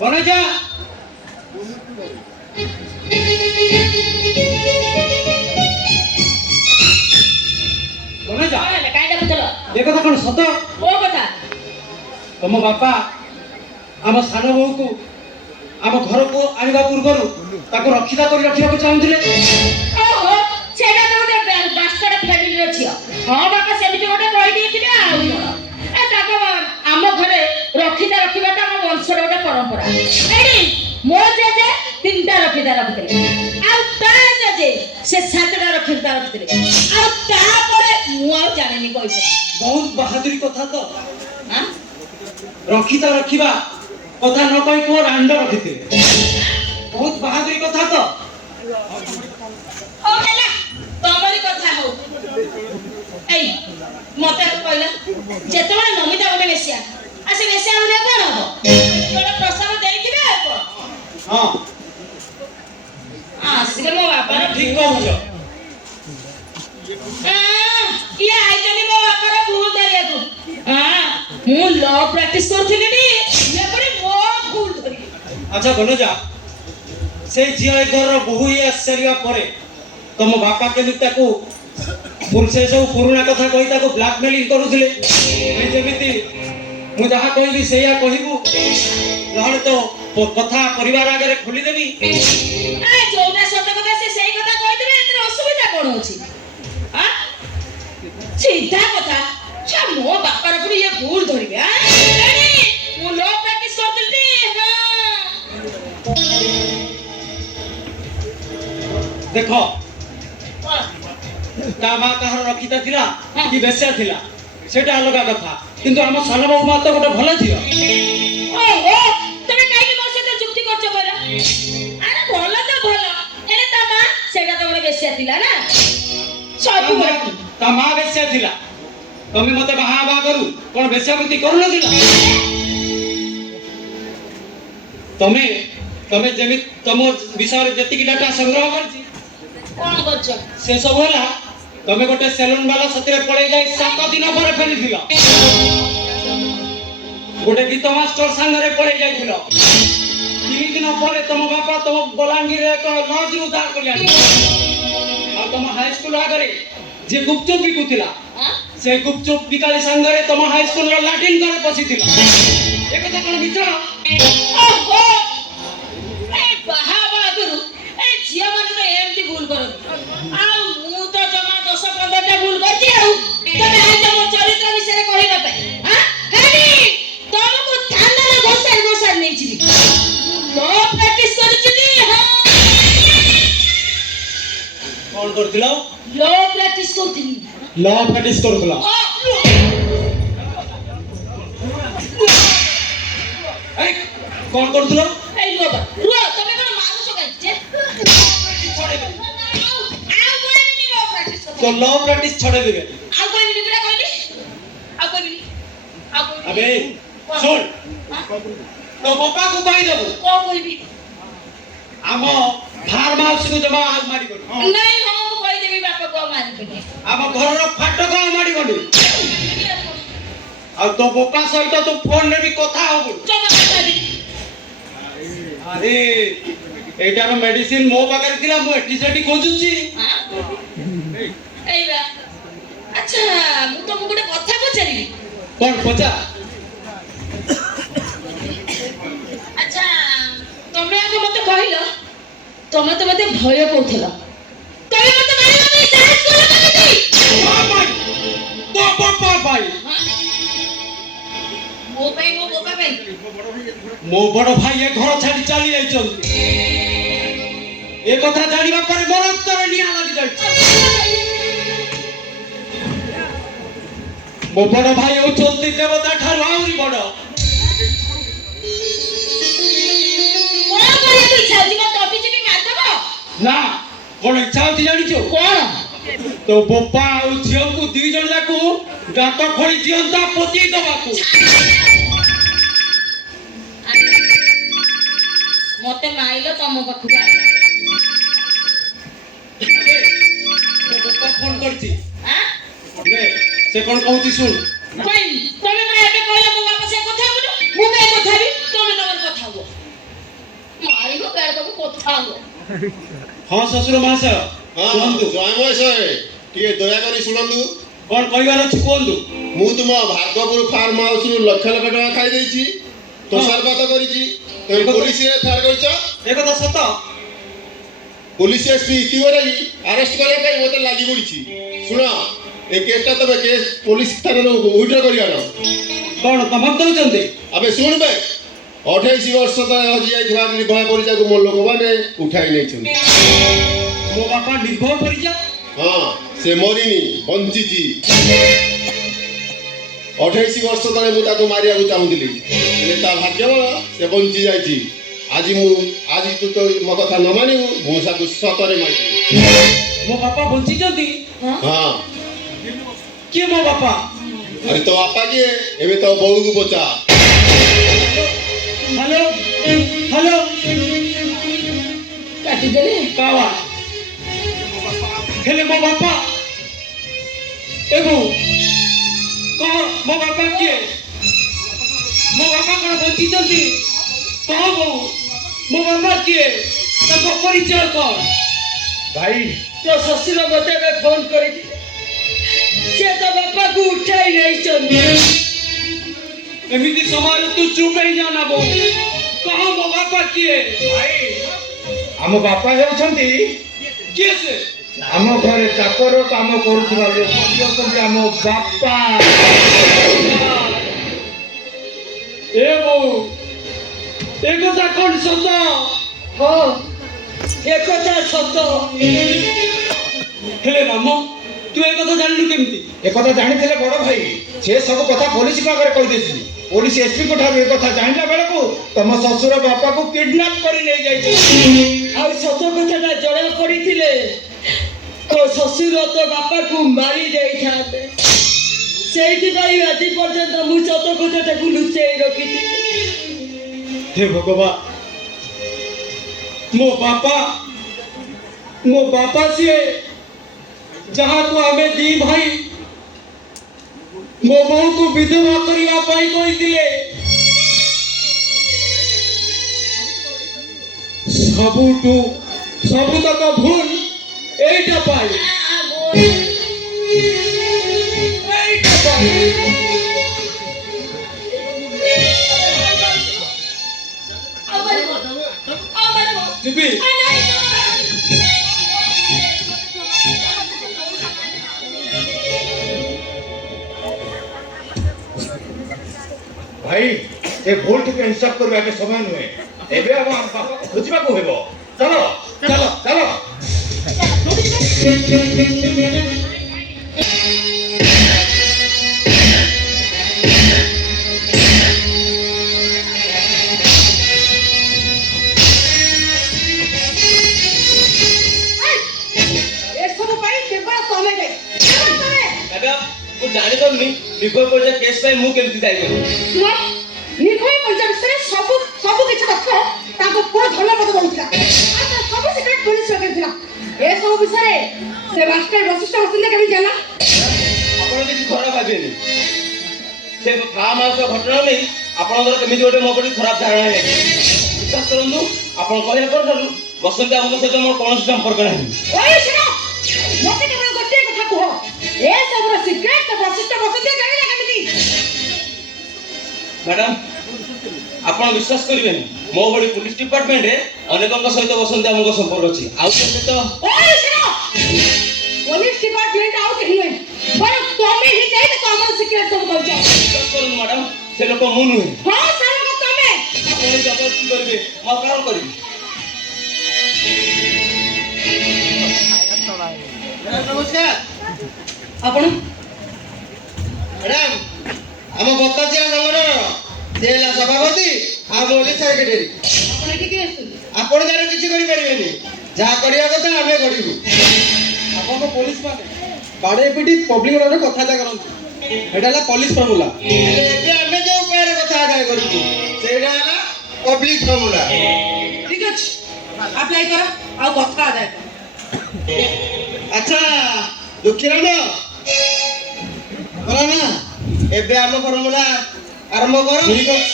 বনজা বনজা কাইটা বুঝল এ কথা কোন সত? ও কথা ତମ ବାପା ଆମ ସାନ ବୋହୂକୁ ଆମ ଘରକୁ ଆଣିବା ପୂର୍ବରୁ ତାକୁ ରକ୍ଷିତା କରି ରଖିବାକୁ ଚାହୁଁଥିଲେ। ଓହୋ ସେଟା ତ ଗୋଟେ ବାସ୍ତର ଫ୍ୟାମିଲିର ଝିଅ। ହଁ ବାପା ସେମିତି ଗୋଟେ କହିଦେଇଥିଲେ ଆଉ କଣ। ଏ ତାଙ୍କ ଆମ ଘରେ ରଖିତା ରଖିବାଟା ଆମ ବଂଶର ଗୋଟେ ପରମ୍ପରା। ଏଇଠି ମୋ ଜେଜେ 3ଟା ରଖିତା ରଖିଥିଲେ, ଆଉ ତା ଜେଜେ ସେ 7ଟା ରଖିତା ରଖିଥିଲେ, ଆଉ ତାପରେ ମୁଁ ଆଉ ଜାଣିନି କହିବି। ବହୁତ ବାହାଦୁରୀ କଥା ତ। ଆଁ ରକ୍ଷିତା ରଖିବା କଥା ନ କହି ପୁଅ ରାଣ୍ଡ ରଖିଥିଲେ। ବହୁତ ବାହାଦୁରୀ କଥା ତ। ହଉ ହେଲା ତମରି କଥା ହଉ। ଏଇ ମତେ କହିଲା ଯେତେବେଳେ ନମିତା ଗୋଟେ ବେଶିଆ ଆଉ ସେ ବେଶିଆ ଭଳିଆ କଣ ହବ? ଗୋଟେ ପ୍ରସ୍ତାବ ଦେଇଥିବେ ଆଉ କଣ? ହଁ ଆସିଲେ ମୋ ବାପାର ଠିକ କହୁଛ। ଇଏ ଆଇଛନ୍ତି ମୋ ବାପାର ଭୁଲ ଧରିବାକୁ। ମୁଁ ଲ ପ୍ରାକ୍ଟିସ କରୁଥିଲି ଟି ଇଏ ପରେ ମୋ ଭୁଲ ଧରି। ଆଚ୍ଛା ବନଜା, ସେଇ ଝିଅ ଏ ଘରର ବୋହୂ ହେଇ ଆସି ସାରିବା ପରେ ତମ ବାପା କେମିତି ତାକୁ ସେ ସବୁ ପୁରୁଣା କଥା କହି ତାକୁ ବ୍ଲାକମେଲିଂ କରୁଥିଲେ। ଯେମିତି ମୁଁ ଯାହା କହିବି ସେଇଆ କହିବୁ, ନହେଲେ ତ କଥା ପରିବାର ଆଗରେ ଖୋଲିଦେବି। ଯୋଉଟା ସତ କଥା ସେ ସେଇ କଥା କହିଦେବେ, ଏଥିରେ ଅସୁବିଧା କଣ ଅଛି? ସିଧା କଥା। ମୋ ବାପାର ପୁଣି ଇଏ ଭୁଲ ଧରିବେ। ମୁଁ ଲ ପ୍ରାକ୍ଟିସ କରୁଥିଲି। ଦେଖ ତା ମା କାହାର ରକ୍ଷିତା ଥିଲା କି ବେଶ୍ୟା ଥିଲା ସେଟା ଅଲଗା କଥା, କିନ୍ତୁ ଆମ ସାନ ବୋହୂ ମା ତ ଗୋଟେ ଭଲ ଝିଅ। ତମେ କାହିଁକି ମୋ ସହିତ ଯୁକ୍ତି କରୁଛ କହିଲ? ଆରେ ଭଲ ତ ଭଲ, ହେଲେ ତା ମା ସେଇଟା ତ ଗୋଟେ ବେଶ୍ୟା ଥିଲା ନା। ସବୁ ତା ମା ବେଶ୍ୟା ଥିଲା, ତମେ ମତେ ବାହା ହେବା କରୁ କଣ ବେଶ୍ୟାବୃତ୍ତି କରୁନଥିଲ? ତମେ ଯେମିତି ତମ ବିଷୟରେ ଯେତିକି ଡାଟା ସଂଗ୍ରହ କରିଛି କଣ କରୁଛ? ସେ ସବୁ ହେଲା ତମେ ଗୋଟେ ସେଲୁନ ବାଲା ସାଥିରେ ପଳେଇ ଯାଇ 7 ଦିନ ପରେ ଫେରିଥିଲ। ଗୋଟେ ଗୀତ ମାଷ୍ଟର ସାଙ୍ଗରେ ପଳେଇ ଯାଇଥିଲ। 3 ଦିନ ପରେ ତମ ବାପା ତମ ବଲାଙ୍ଗୀରରେ ଏକ ଲଜରୁ ଉଦ୍ଧାର କରି ଆଣିଥିଲେ। ଆଉ ତମ ହାଇସ୍କୁଲ ଆଗରେ ଯେ ଗୁପଚୁପ ବିକୁଥିଲା ସେ ଗୁପଚୁପ ବିକାଳି ସାଙ୍ଗରେ ତମ ହାଇସ୍କୁଲର ଲାଟିନ୍ ଘରେ ପଶିଥିଲା। ଏ କଥା କଣ ମିଛ? ବାହାବା ଆଗରୁ ଏ ଝିଅ ମାନେ ତ ଏମିତି ଭୁଲ କରନ୍ତି, ଆଉ ମୁଁ ତ ଜମା 10-15ଟା ଭୁଲ କରିଛି। ଆଉ ତମେ ଆଇଛ ମୋ ଚରିତ୍ର ବିଷୟରେ କହିବା ପାଇଁ? ତମକୁ ଥାନାରେ ଘୋଷାରି ନେଇଯିବି। ଲ ପ୍ରାକ୍ଟିସ କରିଛି। କଣ କରୁଥିଲ? ଲ ପ୍ରାକ୍ଟିସ କରୁଥିଲି। ଲ ପ୍ରାକ୍ଟିସ କରୁଥିଲ? କଣ କରୁଥିଲ? ଏଇ ରୁହ ତମେ କଣ ମାରୁଛ କାହିଁକି? ତ ଲ ପ୍ରାକ୍ଟିସ ଛଡେଇ ଦେବେ। ଆଉ କହିବିନି କିଟା କହିଲି? ଆଉ କହିବିନି। ଆବେ ଶୁଣ, ତ ବାପାକୁ କହିଦେବୁ କଣ କହିବି? ଆମ ଫାର୍ମ ହାଉସକୁ ଜମା ଆଉ ମାରିବନି। ନାଇଁ ମୁଁ କହିଦେବି ବାପାକୁ ଆଉ ମାରିବନି। ଆମ ଘରର ଫାଟକ ଆଉ ମାରିବନି। ଆଉ ତୋ ବାପା ସହିତ ତୁ ଫୋନରେ ବି କଥା ହବୁ। ଆରେ ଏଇଟାର ମେଡିସିନ ମୋ ପାଖରେ ଥିଲା, ମୁଁ ଏଠି ସେଠି ଖୋଜୁଛି। ଆଚ୍ଛା ମୁଁ ତମକୁ ଗୋଟେ କଥା ପଚାରିବି। କଣ ପଚାର? ଆଚ୍ଛା ତମେ ଆଗ ମତେ କହିଲ, ତମେ ତ ମତେ ଭୟ କରୁଥିଲ, ତମେ ମତେ ମାରିବା ପାଇଁ ସାହସ କଲ କେମିତି? ତୋ ବାପା ପାଇଁ। ମୋ ପାଇଁ? ମୋ ବାପା ପାଇଁ? ମୋ ବଡ ଭାଇ ଏ ଘର ଛାଡି ଚାଲି ଯାଇଛନ୍ତି। ଏ କଥା ଜାଣିବା ପରେ ମୋର ଅନ୍ତରରେ ନିଆଁ ଲାଗି ଯାଇଛି। ମୋ ବଡ ଭାଇ ହେଉଛନ୍ତି ଦେବତା ଠାରୁ ଆହୁରି ବଡ। ନା କଣ ଇଚ୍ଛା ହଉଛି ଜାଣିଛୁ? କଣ? ତୋ ବୋପା ଆଉ ଝିଅକୁ 2 ଜଣ ଯାକୁ ଗାତ ଖୋଳି ଦିଅନ୍ତା ପୋତି ଦବାକୁ। ମତେ ମାଇଲ ତମ ପାଖକୁ ଆଇଲା। ତୋ ବୋପା ଫୋନ କରିଛି। ସେ କଣ କହୁଛି ଶୁଣ। ତମେ ଏବେ କହିଲ ମୋ ବାପା ସେ କଥା ହବୁନି, ମୁଁ କାଇଁ କଥା ହେବି? ତମେ ତମର କଥା ହୁଅ। କଥା ହବ। ହଁ ଶ୍ୱଶୁର ମହାଶୟ ହଁ କୁହନ୍ତୁ ଜୟ ମହେଶ୍ୱର ଟିକେ ଦୟାକରି ଶୁଣନ୍ତୁ। କଣ କହିବାର ଅଛି କୁହନ୍ତୁ। ମୁଁ ତୁମ ଭାଗପୁର ଫାର୍ମ ହାଉସରୁ ଲକ୍ଷ ଲକ୍ଷ ଟଙ୍କା ଖାଇ ଦେଇଛି, ତୋଷାରପାତ କରିଛି। ତମେ ପୋଲିସରେ ଏଫଆଇଆର କରିଛ। ଏ କଥା ସତ? ପୋଲିସ ଏସପି ଇତିବରାଇ ଆରେଷ୍ଟ କରିବା ପାଇଁ ମୋତେ ଲାଗି ପଡ଼ିଛି। ଶୁଣ, ଏ କେସଟା ତମେ କେସ୍ ପୋଲିସ ଥାନାରୁ ୱିଡ୍ର କରିଆଣ। କଣ ଧମକ ଦଉଛନ୍ତି? ଆବେ ଶୁଣବେ, 28 ବର୍ଷ ତଳେ ହଜିଯାଇଥିବା ନିର୍ଭୟା ପରିଚାକୁ ମୋ ଲୋକମାନେ ଉଠାଇ ନେଇଛନ୍ତି। ମୋ ବାପା ନିର୍ଭୟ ପରିଚା? ହଁ, ସେ ମରିନି, ବଞ୍ଚିଛି। 28 ବର୍ଷ ତଳେ ମୁଁ ତାକୁ ମାରିବାକୁ ଚାହୁଁଥିଲି, ହେଲେ ତା ଭାଗ୍ୟ ବଳ ସେ ବଞ୍ଚି ଯାଇଛି। ଆଜି ତୁ ତ ମୋ କଥା ନ ମାନିବୁ, ମୁଁ ତାକୁ ସତରେ ମାରିଦେବି। ମୋ ବାପା ବଞ୍ଚିଛନ୍ତି? ହଁ, କିଏ ମୋ ବାପା? ଆରେ ତୋ ବାପା କିଏ? ଏବେ ତୋ ବୋଉକୁ ପଚା। ହ୍ୟାଲୋ ହ୍ୟାଲୋ କାଟିଦେଲେ। ବାବା ହେଲେ ମୋ ବାପା ଏ ବୋଉ କହ ମୋ ବାପା କିଏ? ମୋ ବାପା କଣ ବଞ୍ଚିଛନ୍ତି? କହ ବୋଉ ମୋ ବାପା କିଏ? ତାଙ୍କ ପରିଚୟ କଣ? ଭାଇ ତୋ ଶ୍ୱଶୁର ମୋତେ ଏବେ ଫୋନ କରିଥିଲେ, ସେ ତ ବାପାକୁ ଉଠାଇ ନେଇଛନ୍ତି। ଏମିତି ସମୟରେ ତୁ ଚୁପ୍ ହେଇଯା ନା ବୋଉ। କହ ମୋ ବାପା କିଏ? ଭାଇ ଆମ ବାପା ହେଉଛନ୍ତି କିଏ ସେ? ଆମ ଘରେ ଚାକର କାମ କରୁଥିବା ଲୋକ ହେଉଛନ୍ତି ଆମ ବାପା। ଏ ବୋଉ ଏ କଥା କଣ ସତ? ହଁ, ଏକଥା ସତ। ହେଲେ ରାମ ତୁ ଏ କଥା ଜାଣିଲୁ କେମିତି? ଏକଥା ଜାଣିଥିଲେ ବଡ ଭାଇ ସେ ସବୁ କଥା ପୋଲିସ ପାଖରେ କହିଦେଇଥିଲି। ପୋଲିସ ଏସପିଙ୍କ ଠାରୁ ଏ କଥା ଜାଣିଲା ବେଳକୁ ତମ ଶ୍ୱଶୁର ବାପାକୁ କିଡନାପ କରି ନେଇ ଯାଇଛନ୍ତି। ଆଉ ସତ କଥାଟା ଜଣା ପଡିଥିଲେ ତୋ ଶ୍ୱଶୁର ତୋ ବାପାକୁ ମାରି ଦେଇଥାନ୍ତେ। ସେଇଥିପାଇଁ ଆଜି ପର୍ଯ୍ୟନ୍ତ ମୁଁ ସତ କଥାଟାକୁ ଲୁଚେଇ ରଖିଥିଲି। ହେ ଭଗବାନ ମୋ ବାପା ସିଏ ଯାହାକୁ ଆମେ ଦି ଭାଇ ମୋ ବୋଉକୁ ବିଧବା କରିବା ପାଇଁ କହିଥିଲେ। ସବୁତକ ଭୁଲ ଏଇଟା ପାଇଁ। ଯିବି ଭାଇ ଏ ଭୁଲ ଟିକେ ହିସାବ କରିବା ଏବେ ସମୟ ନୁହେଁ। ଏବେ ଆମ ବାପାକୁ ଖୋଜିବାକୁ ହେବ। ଚାଲ ଚାଲ ଚାଲ। ଏସବୁ ପାଇଁ କେବଳ ତମେ ଯାଇ ମ୍ୟାଡାମ ମୁଁ ଜାଣିପାରୁନି ନିର୍ଭୟ ପରିଚୟ କେସ୍ ପାଇଁ ମୁଁ କେମିତି ଯାଇପାରିବି? ନିର୍ଭୟ ପରିଚୟ ବିଷୟରେ ସବୁ କିଛି ତଥ୍ୟ ତାଙ୍କ ପୁଅ ଧର୍ମପଦ ଦଉଥିଲା। ସବୁ ସିକ୍ରେଟ ପୋଲିସ ରଖିଥିଲା। ଏସବୁ ବିଷୟରେ ସେ ମାଷ୍ଟର ବଶିଷ୍ଠ ବସିଲେ କେମିତି ଜାଣିଲା? ଆପଣ କିଛି ଖରାପ ଭାବିବେନି। ସେ ଫାର୍ମ ହାଉସ ଘଟଣା ନେଇ ଆପଣଙ୍କର କେମିତି ଗୋଟେ ମୋ ପ୍ରତି ଖରାପ ଧାରଣା ହେଇଛି। ବିଶ୍ୱାସ କରନ୍ତୁ ଆପଣ କହିବା ପରଠାରୁ ବସନ୍ତ ବାବୁଙ୍କ ସହିତ ମୋର କୌଣସି ସମ୍ପର୍କ ନାହିଁ। ଓଏ ଶୁଣ, ମୋତେ କେବଳ ଗୋଟିଏ କଥା କୁହ, ଏସବୁର ସିକ୍ରେଟ ବଶିଷ୍ଠ ବସିଲେ ଜାଣିଲା କେମିତି? ମ୍ୟାଡାମ ଆପଣ ବିଶ୍ୱାସ କରିବେନି ମୋ ଭଳି ପୁଲିସ ଡିପାର୍ଟମେଣ୍ଟରେ ଅନେକଙ୍କ ସହିତ ବସନ୍ତ ବାବୁଙ୍କ ସମ୍ପର୍କ ଅଛି। ଆଉ ସେ ସହିତ ଓଏ ଶୁଣ, ପୋଲିସ ଡିପାର୍ଟମେଣ୍ଟ ଆଉ କେହି ନାହିଁ, ବରଂ ତମେ ହିଁ ଯାଇକି ତମର ସିକ୍ରେଟ ସବୁ କହୁଛ। ବିଶ୍ୱାସ କରନ୍ତୁ ମ୍ୟାଡାମ ସେ ଲୋକ ମୁଁ ନୁହେଁ। ହଁ ସାରଙ୍କ ତମେ। ଆପଣ ଜବରଦସ୍ତି କରିବେ ମୁଁ ଆଉ କଣ କରିବି? ନମସ୍କାର ଆପଣ ମ୍ୟାଡାମ, ଆମ ବତାସିଆ ସଂଗଠନ ସେ ହେଲା ସଭାପତି ଆଉ ମୁଁ ହେଲି ସେକ୍ରେଟାରୀ। ଆପଣ ଏଠି କିଏ ଆସୁଛନ୍ତି? ଆପଣ ଯାହାର କିଛି କରିପାରିବେନି, ଯାହା କରିବା କଥା ଆମେ କରିବୁ। ଆପଣଙ୍କ ପୋଲିସ ମାନେ ବାଡେଇ ପିଟି ପବ୍ଲିକ ରେ କଥାବାର୍ତ୍ତା କରନ୍ତି, ଏଇଟା ହେଲା ପୋଲିସ ଫର୍ମୁଲା। ହେଲେ ଏବେ ଆମେ ଯୋଉ ଉପାୟରେ କଥା ଆଦାୟ କରିବୁ ସେଇଟା ହେଲା ପବ୍ଲିକ ଫର୍ମୁଲା। ଠିକ ଅଛି, ଆପ୍ଲାଏ କର ଆଉ କଥା ଆଦାୟ କର। ଆଚ୍ଛା ଦୁଃଖୀରାମ କର ନା, ଏବେ ଆମ ଫର୍ମୁଲା ଆରମ୍ଭ କର। ଠିକ ଅଛି।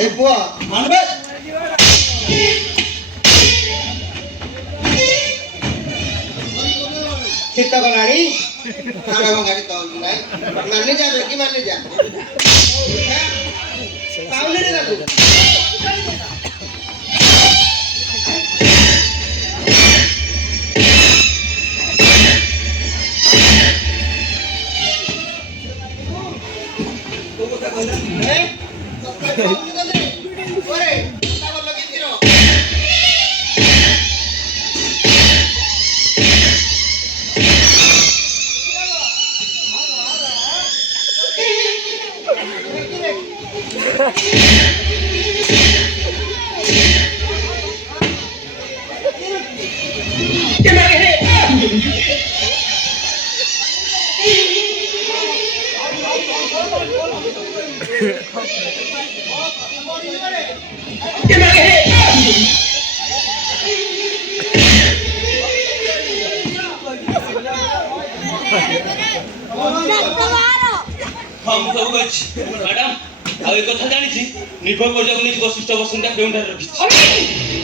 ଏଇ ପୁଅ ମାନବେ ଚିତ୍ତ କଲାଣି ଭାଙ୍ଗା ଭଙ୍ଗାରେ ତ ନାଇଁ ମାନି ଯା ବେକି ମାନି ଯା ପାଉନି ରେ ତାକୁ ହଁ ମୁଁ ସବୁ ଅଛି ମ୍ୟାଡାମ ଆଉ ଏ କଥା ଜାଣିଛି ନିର୍ଭୟ ପ୍ରଜାକୁ ନେଇ ବଶିଷ୍ଠ ବସୁନ୍ଧା କେଉଁଠାରେ ରଖିଛି